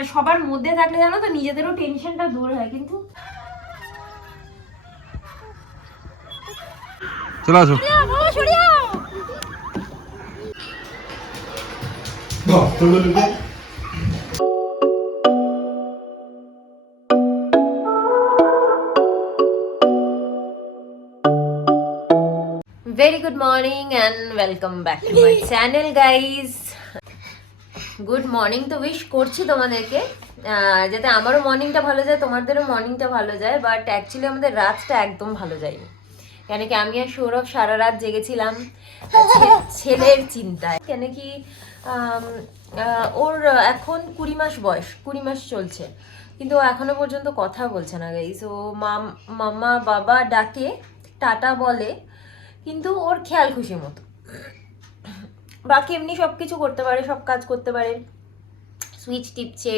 আর সবার মধ্যে থাকলে জানো তো নিজেদেরও টেনশনটা দূর হয়। কিন্তু চলে আসো। very good morning and welcome back to my channel guys. Good morning তো উইশ করছি তোমাদেরকে, যাতে আমারও মর্নিংটা ভালো যায়, তোমাদেরও মর্নিংটা ভালো যায়। বাট অ্যাকচুয়ালি আমাদের রাতটা একদম ভালো যায়নি, কেন কি আমি আর সৌরভ সারা রাত জেগেছিলাম ছেলের চিন্তায়। কেন কি ওর এখন 20 মাস বয়স, 20 মাস চলছে, কিন্তু ও এখনো পর্যন্ত কথা বলছে না গাইস। ও মামা বাবা ডাকে, টাটা বলে, কিন্তু ওর খেয়াল খুশি মতো। বাকি এমনি সব কিছু করতে পারে, সব কাজ করতে পারে, সুইচ টিপছে,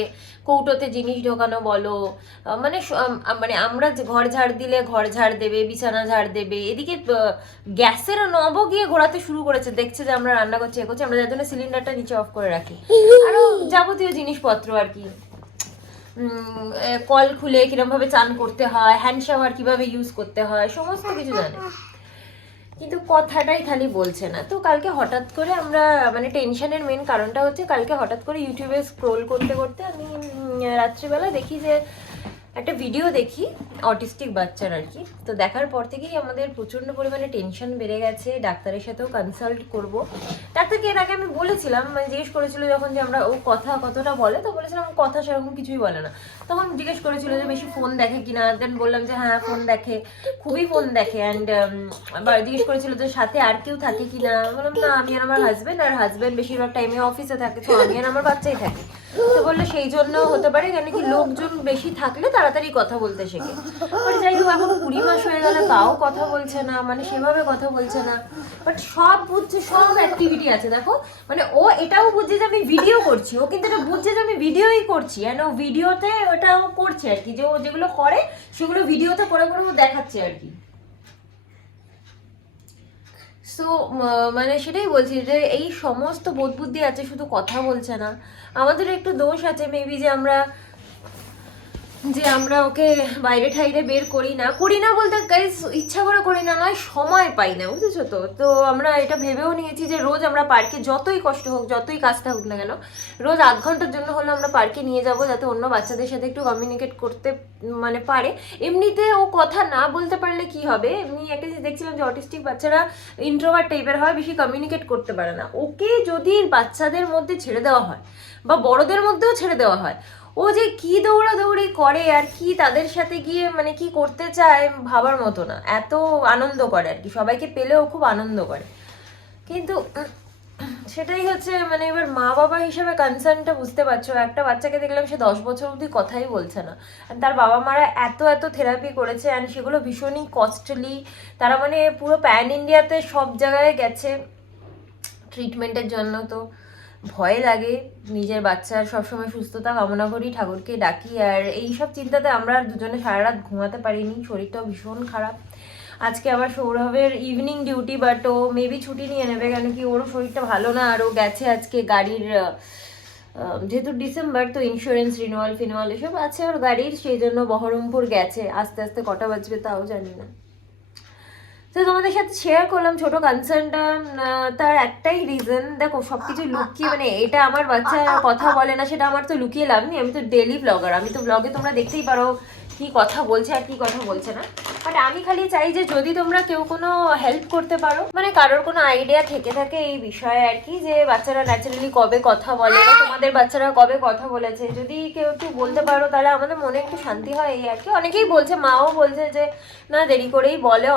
কৌটোতে জিনিস ঢোকানো বলো, মানে মানে আমরা ঘর ঝাড় দিলে ঘর ঝাড় দেবে, বিছানা ঝাড় দেবে। এদিকে গ্যাসের নব গিয়ে ঘোরাতে শুরু করেছে, দেখছে যে আমরা রান্না করছি, এ করছি, আমরা যার জন্য সিলিন্ডারটা নিচে অফ করে রাখি, আরো যাবতীয় জিনিসপত্র আর কি। কল খুলে কিরম ভাবে চান করতে হয়, হ্যান্ড শাওয়ার কিভাবে ইউজ করতে হয়, সমস্ত কিছু জানে, কিন্তু কথাটাই খালি বলছে না। তো কালকে হঠাৎ করে আমরা, মানে টেনশনের মেন কারণটা হচ্ছে কালকে হঠাৎ করে ইউটিউবে স্ক্রোল করতে করতে আমি রাত্রিবেলা দেখি যে একটা ভিডিও দেখি অটিস্টিক বাচ্চার আর কি। তো দেখার পর থেকেই আমাদের প্রচণ্ড পরিমাণে টেনশন বেড়ে গেছে। ডাক্তারের সাথেও কনসাল্ট করব। ডাক্তারকে এর আগে আমি বলেছিলাম, মানে জিজ্ঞেস করেছিল যখন যে আমরা ও কথা কতটা বলে, তো বলেছিলাম কথা সেরকম কিছুই বলে না। তখন জিজ্ঞেস করেছিল যে বেশি ফোন দেখে কিনা, দেন বললাম যে হ্যাঁ ফোন দেখে, খুবই ফোন দেখে। অ্যান্ড জিজ্ঞেস করেছিল যে সাথে আর কেউ থাকে কিনা, বললাম না আমি আর আমার হাজব্যান্ড, আর হাজব্যান্ড বেশিরভাগ টাইমে অফিসে থাকে, তো আমি আর আমার বাচ্চাই থাকি। তো বললো সেই জন্য হতে পারে, কেন কি লোকজন বেশি থাকলে তাড়াতাড়ি কথা বলতে শেখে। বাট যাই হোক, এখন 20 মাস হয়ে গেল তাও কথা বলছে না, মানে সেভাবে কথা বলছে না। বাট সব বুঝছে, সব অ্যাক্টিভিটি আছে দেখো, মানে ও এটাও বুঝছে যে আমি ভিডিও করছি, ও কিন্তু এটা বুঝছে যে আমি ভিডিওই করছি, অ্যান্ড ও ভিডিওতে ওটা ও করছে আর কি, যে ও যেগুলো করে সেগুলো ভিডিওতে করে করে ও দেখাচ্ছে আর কি। সো মানে সেটাই বলছি যে এই সমস্ত বোধ বুদ্ধি আছে, শুধু কথা বলছে না। আমাদের একটু দোষ আছে মেবি, যে আমরা ওকে বাইরে ঠাইরে বের করি না বলতে গাইস ইচ্ছা করে করি না, নয় সময় পাই না, বুঝেছো তো। তো আমরা এটা ভেবেও নিয়েছি যে রোজ আমরা পার্কে, যতই কষ্ট হোক, যতই কাজ থাকুক না কেন, রোজ আধ ঘন্টার জন্য হলো আমরা পার্কে নিয়ে যাব, যাতে অন্য বাচ্চাদের সাথে একটু কমিউনিকেট করতে মানে পারে। এমনিতে ও কথা না বলতে পারলে কি হবে, এমনি একটা জিনিস দেখছিলাম যে অটিস্টিক বাচ্চারা ইন্ট্রোভার্ট টাইপের হয়, বেশি কমিউনিকেট করতে পারে না। ওকে যদি বাচ্চাদের মধ্যে ছেড়ে দেওয়া হয় বা বড়দের মধ্যেও ছেড়ে দেওয়া হয়, ও যে কি দৌড়াদৌড়ি করে আর কি তাদের সাথে গিয়ে মানে কি করতে চায় ভাবার মতো না, এত আনন্দ করে আর কি, সবাইকে পেলেও খুব আনন্দ করে। কিন্তু সেটাই হচ্ছে, মানে এবার মা বাবা হিসেবে কনসার্নটা বুঝতে পারছো। একটা বাচ্চাকে দেখলাম সে 10 বছর অবধি কথাই বলছে না, তার বাবা মারা এত থেরাপি করেছে, অ্যান্ড সেগুলো ভীষণই কস্টলি। তারা মানে পুরো প্যান ইন্ডিয়াতে সব জায়গায় গেছে ট্রিটমেন্টের জন্য। তো ভয় লাগে, নিজের বাচ্চার সবসময় সুস্থতা কামনা করি, ঠাকুরকে ডাকি। আর এই সব চিন্তাতে আমরা দুজনে সারা রাত ঘুমাতে পারিনি, শরীরটাও ভীষণ খারাপ। আজকে আবার সৌরভের ইভিনিং ডিউটি, বাট ও মেবি ছুটি নিয়ে নেবে, কেন কি ওরও শরীরটা ভালো না। আর ও গেছে আজকে গাড়ির, যেহেতু ডিসেম্বর তো ইন্স্যুরেন্স রিনুয়াল এসব আছে ওর গাড়ির, সেই জন্য বহরমপুর গেছে। আস্তে আস্তে কটা বাজবে তাও জানি না। তো তোমাদের সাথে শেয়ার করলাম ছোট কনসার্নটা। তার একটাই রিজন, দেখো সবকিছু লুকিয়ে, মানে এটা আমার বাচ্চা কথা বলে না সেটা আমার তো লুকিয়ে লাভ নেই, আমি তো ডেলি ব্লগার, আমি তো ব্লগে তোমরা দেখতেই পারো কি কথা বলছে আর কি কথা বলছে না। বাট আমি খালি চাই যে যদি তোমরা কেউ কোনো হেল্প করতে পারো, মানে কারোর কোনো আইডিয়া থেকে থাকে এই বিষয়ে আর কি, যে বাচ্চারা ন্যাচারালি কবে কথা বলে বা তোমাদের বাচ্চারা কবে কথা বলেছে, যদি কেউ একটু বলতে পারো তাহলে আমাদের মনে একটু শান্তি হয় এই আর কি। অনেকেই বলছে, মাও বলছে যে না দেরি করেই বলে,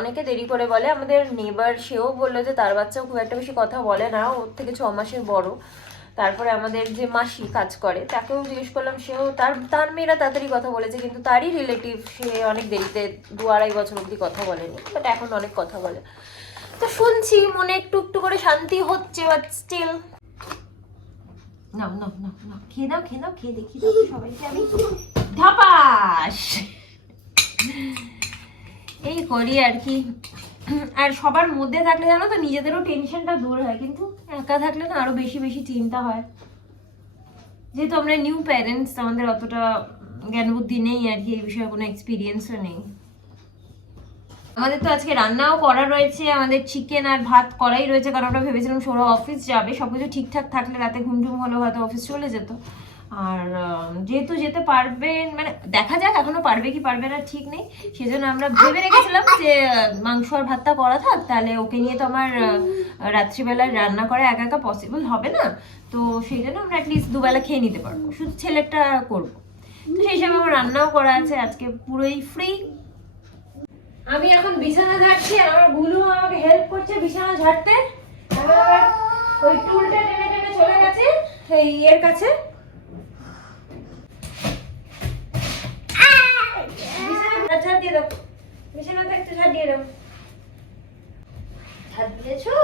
অনেকে দেরি করে বলে। আমাদের নেবার সেও বললো যে তার বাচ্চাও খুব একটা বেশি কথা বলে না, ওর থেকে 6 মাসের বড়। তারপরে আমাদের যে মাসি কাজ করে তাকেও জিজ্ঞেস করলাম, সেও তার মেয়েরা তাড়াতাড়ি কথা বলেছে, কিন্তু তারই রিলেটিভ সে অনেক দেরিতে 2-2.5 বছর অবধি কথা বলেনি, বাট এখন অনেক কথা বলে। তো শুনছি, মনে একটু একটু করে শান্তি হচ্ছে, বাট স্টিল না না না না, খেয়ে দাও খেয়ে দেখি দাও সবাইকে আমি ধাপাস এই করি আর কি। আর সবার মধ্যে থাকলে জানো তো নিজেদেরও টেনশনটা দূর হয়, কিন্তু একা থাকলে না আরো বেশি চিন্তা হয়। যেহেতু আমরা নিউ প্যারেন্টস, আমাদের অতটা জ্ঞান বুদ্ধি নেই আর কি, এই বিষয়ে কোনো এক্সপিরিয়েন্সও নেই। আমাদের তো আজকে রান্নাও করা রয়েছে, আমাদের চিকেন আর ভাত করাই রয়েছে, কারণ আমরা ভেবেছিলাম সৌরভ অফিস যাবে, সবকিছু ঠিকঠাক থাকলে রাতে ঘুম টুম হলেও হয়তো অফিস চলে যেত। আর যেহেতু যেতে পারবেন, মানে দেখা যাক এখনো পারবে কি পারবে না ঠিক নেই, সেজন্য আমরা ভেবে রেখেছিলাম যে মাংস আর ভাতটা করা থাক, তাহলে ওকে নিয়ে তো আমার রাত্রিবেলায় রান্না করা একা একা পসিবল হবে না, তো সেই জন্য আমরা অ্যাটলিস্ট দুবেলা খেয়ে নিতে পারবো, শুধু ছেলেটা করবো। তো সেই হিসাবে আমার রান্নাও করা আছে, আজকে পুরোই ফ্রি। আমি এখন বিছানা ঝাড়ছি আর আমার গুলু আমাকে হেল্প করছে বিছানা ঝাড়তে। ওই টুলটা টেনে টেনে চলে গেছে এই এর কাছে, বিছানা ঝাড় দিয়ে দাও, বিছানাটা একটু ঝাড় দিয়ে দাও। ঝাড় দিয়েছো?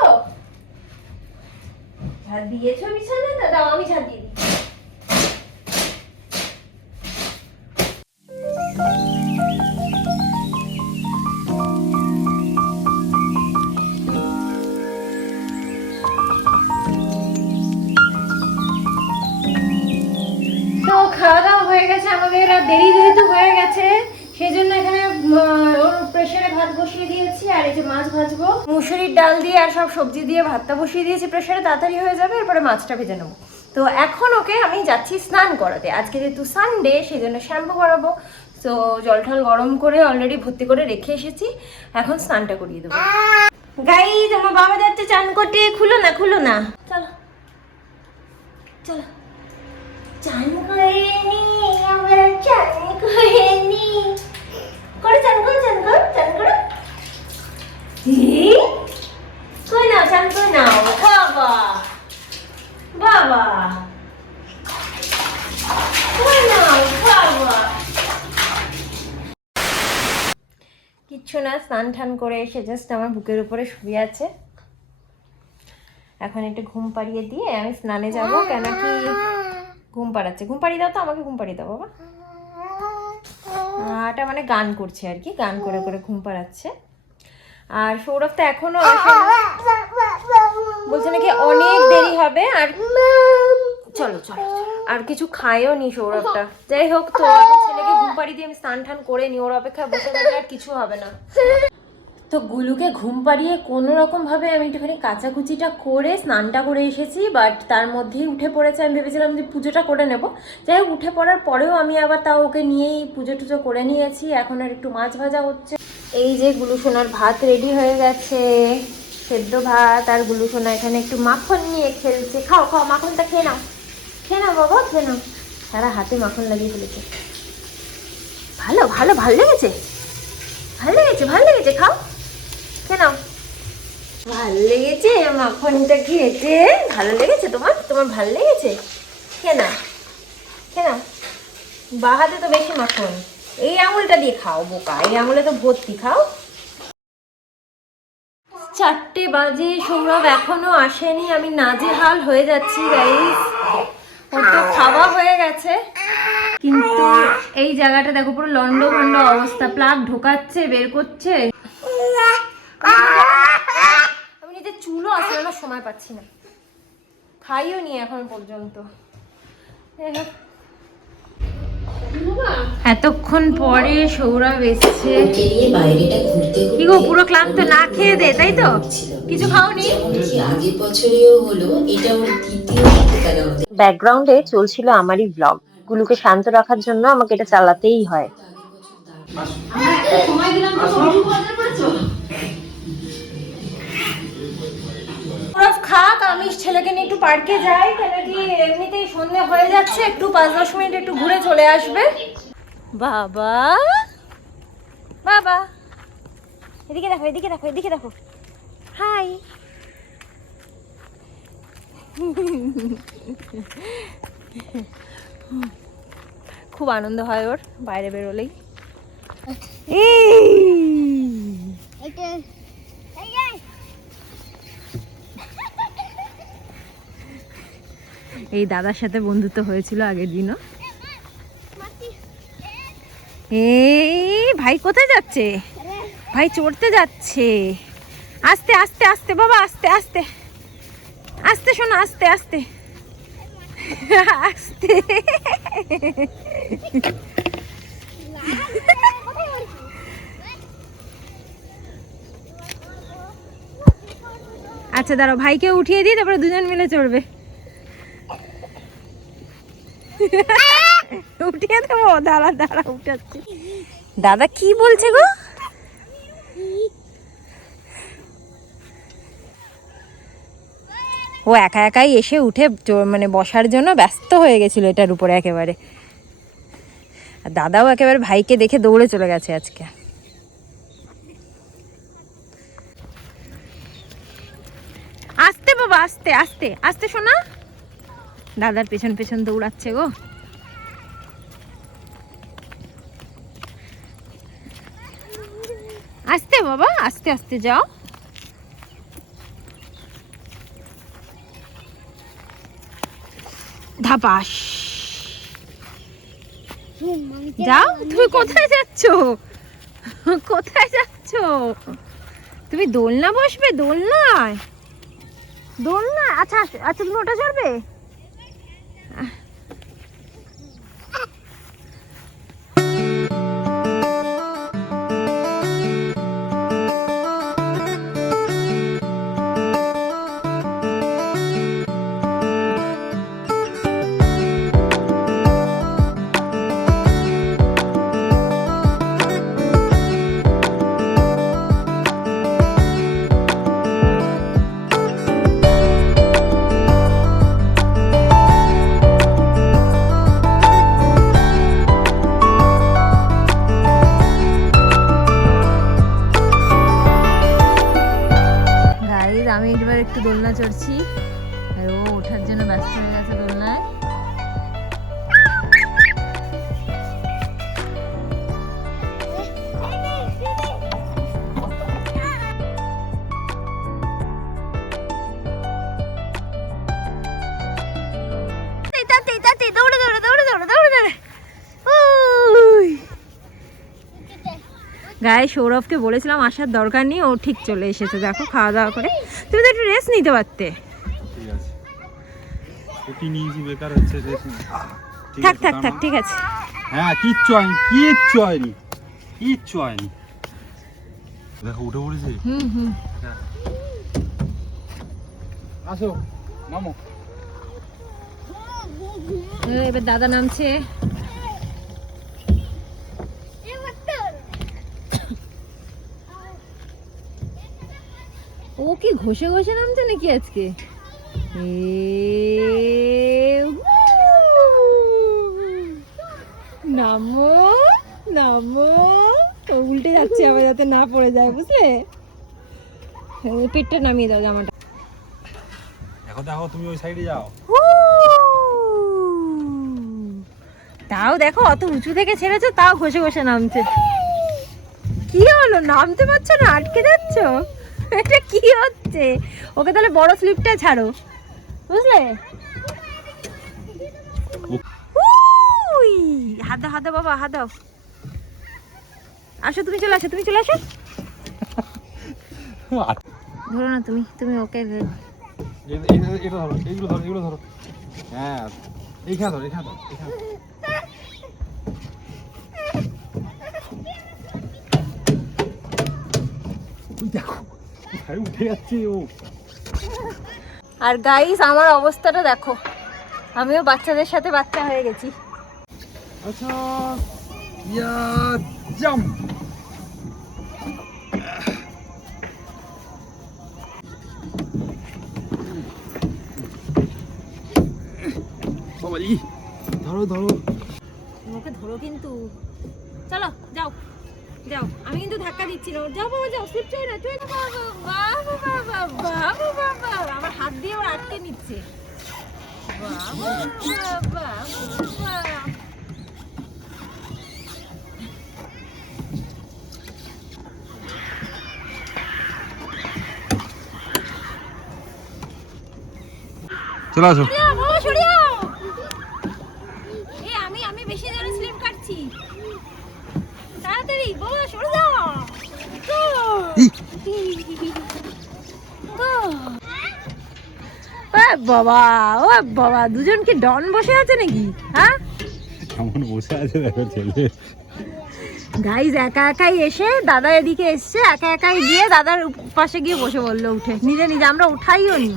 ঝাড় দিয়েছো বিছানাটা? দাও আমি ঝাড় দিয়ে দিই। খাওয়া দাওয়া হয়ে গেছে আমাদের, আর দেরি যেহেতু হয়ে গেছে সেই জন্য এখানে ওর প্রেসারে ভাত বসিয়ে দিয়েছি, আর এই যে মাছ ভাজবো, মুসুরির ডাল দিয়ে আর সব সবজি দিয়ে ভাতটা বসিয়ে দিয়েছি প্রেসারে, তাড়াতাড়ি হয়ে যাবে, এরপরে মাছটা ভেজে নেবো। তো এখন ওকে আমি যাচ্ছি স্নান করাতে, আজকে যেহেতু সানডে সেই জন্য শ্যাম্পু করাবো, তো জল টল গরম করে অলরেডি ভর্তি করে রেখে এসেছি, এখন স্নানটা করিয়ে দেবো। গাইস আমার বাবা যাচ্ছে চান করতে, খুলো না খুলো না, চলো চলো। চান করে নি আমরা, চান করে নি, করে চান করো চান করো চান করো, কই নাও চান করে নাও, বাবা বাবা কই নাও বাবা। কিচ্ছু না, স্নান টান করে এসে জাস্ট আমার বুকের উপরে শুয়ে আছে, এখন একটু ঘুম পাড়িয়ে দিয়ে আমি স্নানে যাব, কেন কি ঘুম পাড়াচ্ছে। ঘুম পাড়িয়ে দাও তো, আমাকে ঘুম পাড়িয়ে দাও বাবা। এটা মানে গান করছে আর কি, গান করে করে ঘুম পাড়াচ্ছে। আর সৌরভ তো এখনো বলছে নাকি অনেক দেরি হবে, আর চলো চলো, আর কিছু খায়ও নি সৌরভটা। যাই হোক, তো ছেলেকে ঘুম পাড়িয়ে দিয়ে আমি স্নান টান করে নি, ওর অপেক্ষায় বসে থাকলে আর কিছু হবে না। তো গুলুকে ঘুম পাড়িয়ে কোনো রকম ভাবে আমি একটুখানি কাচাকুচিটা করে স্নানটা করে এসেছি, বাট তার মধ্যেই উঠে পড়েছে। আমি ভেবেছিলাম যে পুজোটা করে নেব, যাই হোক উঠে পড়ার পরেও আমি আবার তাও ওকে নিয়েই পুজো টুজো করে নিয়েছি। এখন আর একটু মাছ ভাজা হচ্ছে। এই যে গুলু সোনার ভাত রেডি হয়ে গেছে, সেদ্ধ ভাত, আর গুলু সোনা এখানে একটু মাখন নিয়ে খেলছে। খাও খাও, মাখনটা খেয়ে নাও, খেয়ে নাও বাবা খেয়ে নাও। সারা হাতে মাখন লাগিয়ে ফেলেছে। ভালো ভালো, ভালো লেগেছে, ভালো লেগেছে, ভালো লেগেছে, খাও কেন ভাল লেগেছে মাখনটা খেতে? ভালো লেগেছে তোমার? তোমার ভালো লেগেছে? কেন কেন? বাহাতে তো বেশি মাখন, এই আঙুলটা দিয়ে খাও বোকা, এই আঙুলে তো ভর্তি, খাও। 4টে বাজে, সৌরভ এখনো আসেনি, আমি নাজেহাল হয়ে যাচ্ছি গাইস। ওর তো খাওয়া হয়ে গেছে, কিন্তু এই জায়গাটা দেখো পুরো লন্ডভন্ড অবস্থা, প্লাগ ঢোকাচ্ছে বের করছে। আমি নিজের চুলও আসানোর সময় পাচ্ছি না, খাইও নি এখন পর্যন্ত। এতক্ষণ পরে সৌরভ এসছে, কি গো পুরো ক্লান্ত, না খেয়ে দে তাই তো? কিছু খাওনি? আগের বছরেও হলো, এটা ওর দ্বিতীয়। ব্যাকগ্রাউন্ডে চলছিল আমারই ব্লগ, গুলোকে শান্ত রাখার জন্য আমাকে এটা চালাতেই হয়। খাক, আমি ছেলেকে নিয়ে একটু পার্কে যাই, কেন কি এমনিতেই সন্ধ্যে হয়ে যাচ্ছে, একটু 5-10 মিনিট একটু ঘুরে চলে আসবে। বাবা বাবা এদিকে দেখো, এদিকে দেখো, এদিকে দেখো, হাই। খুব আনন্দ হয় ওর বাইরে বেরোলেই। এই দাদার সাথে বন্ধুত্ব হয়েছিল আগের দিনও। এই ভাই কোথায় যাচ্ছে? ভাই চড়তে যাচ্ছে, আস্তে আস্তে আস্তে বাবা, আস্তে আস্তে আস্তে, শোনো আস্তে আস্তে। আস্তে। আচ্ছা দাঁড়াও, ভাইকে উঠিয়ে দিই, তারপরে দুজন মিলে চড়বে। উঠিয়ে দেবো, দাঁড়া দাঁড়া উঠাচ্ছি। দাদা কি বলছে গো? ও একা একাই এসে উঠে মানে বসার জন্য ব্যস্ত হয়ে গেছিল এটার উপরে একেবারে। আর দাদাও একেবারে ভাইকে দেখে দৌড়ে চলে গেছে আজকে। আস্তে বাবা, আস্তে আস্তে আস্তে শোনা। দাদার পেছন পেছন দৌড়াচ্ছে গো। আস্তে বাবা, আস্তে আস্তে যাও। ধাপাস। যাও। তুমি কোথায় যাচ্ছ? কোথায় যাচ্ছ? তুমি দোলনা বসবে? দোলনায়? দোলনা? আচ্ছা আচ্ছা, তুমি ওটা চড়বে? আমি এবার একটু দোলনা চড়ছি, আর ও ওঠার জন্য ব্যস্ত হয়ে গেছে দোলনায়। দৌড়ে দৌড়ে দৌড়ে দৌড়ে দৌড়ে দৌড়ে। গায়ে সৌরভকে বলেছিলাম আসার দরকার নেই, ও ঠিক চলে এসেছে। দেখো খাওয়া দাওয়া করে। তুমি তো একটু রেস্ট নিতে পারতে। থাক থাক থাক, ঠিক আছে। হ্যাঁ, কিচ্ছু হয়নি, কিচ্ছু হয়নি, কিচ্ছু হয়নি। দেখো উঠে পড়েছে। আসো নামো। এবার দাদা নামছে। ও কি ঘষে ঘষে নামছে নাকি আজকে? নামো নামো। উল্টে যাচ্ছে আবার, যাতে না পড়ে যায়, বুঝলে? পেটটা নামিয়ে দাও জামাটা। দেখো দেখো, তুমি ওই সাইডে যাও। তাও দেখো, অত উঁচু থেকে ছেড়েছো, তাও ঘষে ঘষে নামছে। কি হলো, নামতে পারছো না? আটকে যাচ্ছ? এটা কি হচ্ছে? ওকে তাহলে বড় স্লিপটা ছাড়ো, বুঝলে? হাত দাও, হাত দাও বাবা, হাত দাও। আসো, তুমি চলে আসো, তুমি চলে আসো। ধরো না তুমি, তুমি ওকে। এটা ধরো, এইগুলো ধরো, এগুলো ধরো। হ্যাঁ, এইখানে ধরো, এখানে ধরো, এখানে। দেখো উঠে যাচ্ছে ও। আর গাইস, আমার অবস্থাটা দেখো, আমিও বাচ্চাদের সাথে বাচ্চা হয়ে গেছি। আচ্ছা, ইয়া জাম্প। বাবাজি, ধরো ধরো। ওকে ধরো কিন্তু। চলো যাও যাও, আমি কিন্তু ধাক্কা দিচ্ছি না। যাও বাবা যাও, স্লিপ চাই না, তুই বাবা বাবা বাবা বাবা বাবা। আমার হাত দিয়ে ওর আটকে নিচ্ছে। বাবা বাবা বাবা। চলে আসো। বাবা সরে যাও। আমি বেশি জোরে স্লিপ কাটছি। তাড়াতাড়ি বাবা সরে যাও। বাবা, ও বাবা, দুজন কি ডন বসে আছে নাকি? হ্যাঁ, কেমন বসে আছে দেখো ছেলে। গাইজ একা একাই এসে, দাদা এদিকে এসছে, একা একাই গিয়ে দাদার পাশে গিয়ে বসে বললো উঠে, নিজে নিজে, আমরা উঠাইও নি।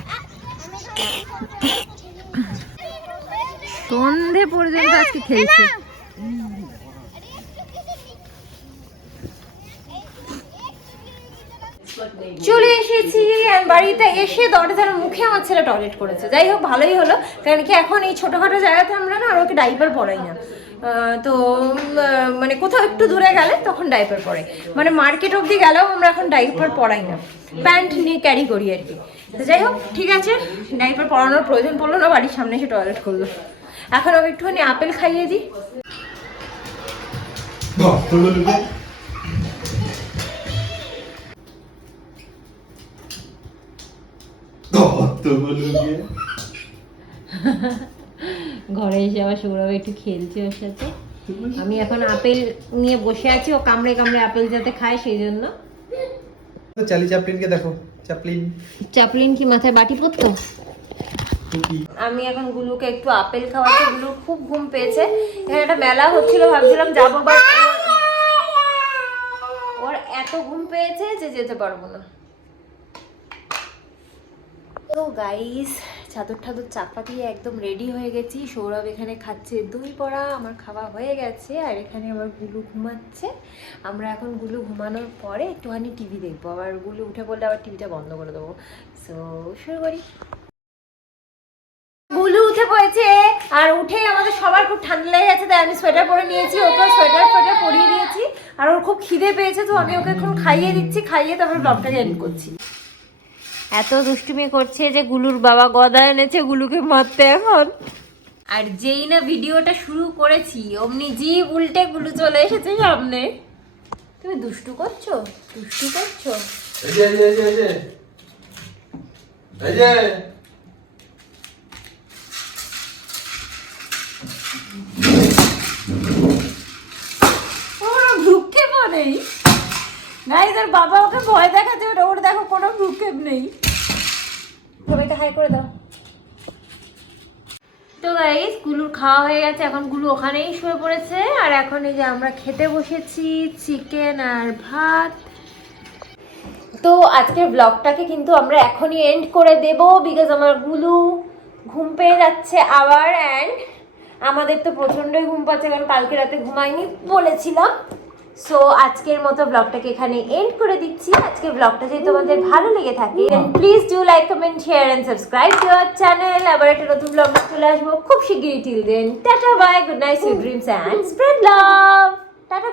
সন্ধে পর্যন্ত আজকে খেলছে। চলে এসেছি আর বাড়িতে এসে দরজার মুখে আমার ছেলে টয়লেট করেছে। যাই হোক, ভালোই হলো, কারণ কি এখন এই ছোটোখাটো জায়গাতে আমরা না আর ওকে ডাইপার পরাই না। তো মানে কোথাও একটু দূরে গেলে তখন ডাইপার পরে, মানে মার্কেট অবধি গেলেও আমরা এখন ডাইপার পরাই না, প্যান্ট নিয়ে ক্যারি করি আর কি। তো যাই হোক, ঠিক আছে, ডাইপার পরানোর প্রয়োজন পড়লো না, বাড়ির সামনে এসে টয়লেট করলো। এখন আমি একটুখানি আপেল খাইয়ে দিই। ঘরে এসে আবার সৌরভ একটু খেলছে ওর সাথে। আমি এখন আপেল নিয়ে বসে আছি, ও কামড়ে কামড়ে আপেল যাতে খায় সেই জন্য। চার্লি চ্যাপলিনকে দেখো, চাপলিন কি মাথায় বাটি পড়তো? আমি এখন গুলুকে একটু আপেল খাওয়াচ্ছি, গুলু খুব ঘুম পেয়েছে। এখানে একটা মেলা হচ্ছিল, ভাবছিলাম যাবো, বাট ওর এত ঘুম পেয়েছে যে যেতে পারবো না। তো গাইস, চাদর ঠাদর চাপা দিয়ে একদম রেডি হয়ে গেছি। সৌরভ এখানে খাচ্ছে দই বড়া, আমার খাওয়া হয়ে গেছে, আর এখানে আবার গুলু ঘুমাচ্ছে। আমরা এখন গুলু ঘুমানোর পরে একটুখানি টিভি দেখবো, আবার গুলু উঠে পড়লে আবার টিভিটা বন্ধ করে দেবো। সো শুরু করি। গুলু উঠে পড়েছে, আর উঠেই আমাদের সবার খুব ঠান্ডা লেগে গেছে, তাই আমি সোয়েটার পরে নিয়েছি, ওকে সোয়েটার পরিয়ে দিয়েছি। আর ওর খুব খিদে পেয়েছে, তো আমি ওকে এখন খাইয়ে দিচ্ছি, খাইয়ে তারপর ব্লগটাকে এন্ড করছি। এত দুষ্টুমি করছে যে গুলুর বাবা গদা এনেছে গুলুকে মারতে এখন। আর যেই না ভিডিওটা শুরু করেছি অমনি জিভ উল্টে গুলু চলে এসেছে সামনে। তুমি দুষ্টু করছো? ওর ভ্রুক্ষেপ নেই গাইস, ওর বাবা ওকে ভয় দেখাচ্ছে, ওর দেখো কোনো ভ্রুক্ষেপ নেই। সবাইকে হাই করে দাও। তো গাইস, গুলুর খাওয়া হয়ে গেছে, এখন গুলু ওখানেই শুয়ে পড়েছে। আর এখন এই যে আমরা খেতে বসেছি চিকেন আর ভাত। তো আজকের ব্লগটাকে কিন্তু আমরা এখনই এন্ড করে দেব, বিকজ আমার গুলু ঘুম পেয়ে যাচ্ছে আবার। অ্যান্ড আমাদের তো প্রচণ্ডই ঘুম পাচ্ছে, কারণ কালকে রাতে ঘুমাইনি বলেছিলাম। সো আজকের মতো ব্লগটাকে এখানে এন্ড করে দিচ্ছি। আজকের ব্লগটা যদি তোমাদের ভালো লেগে থাকে, then please do like, comment, share and subscribe to our channel. আবার একটা নতুন ব্লগ চলে আসবো খুব শিগগিরই। Till then tata, bye, good night, sweet dreams and spread love. Tata.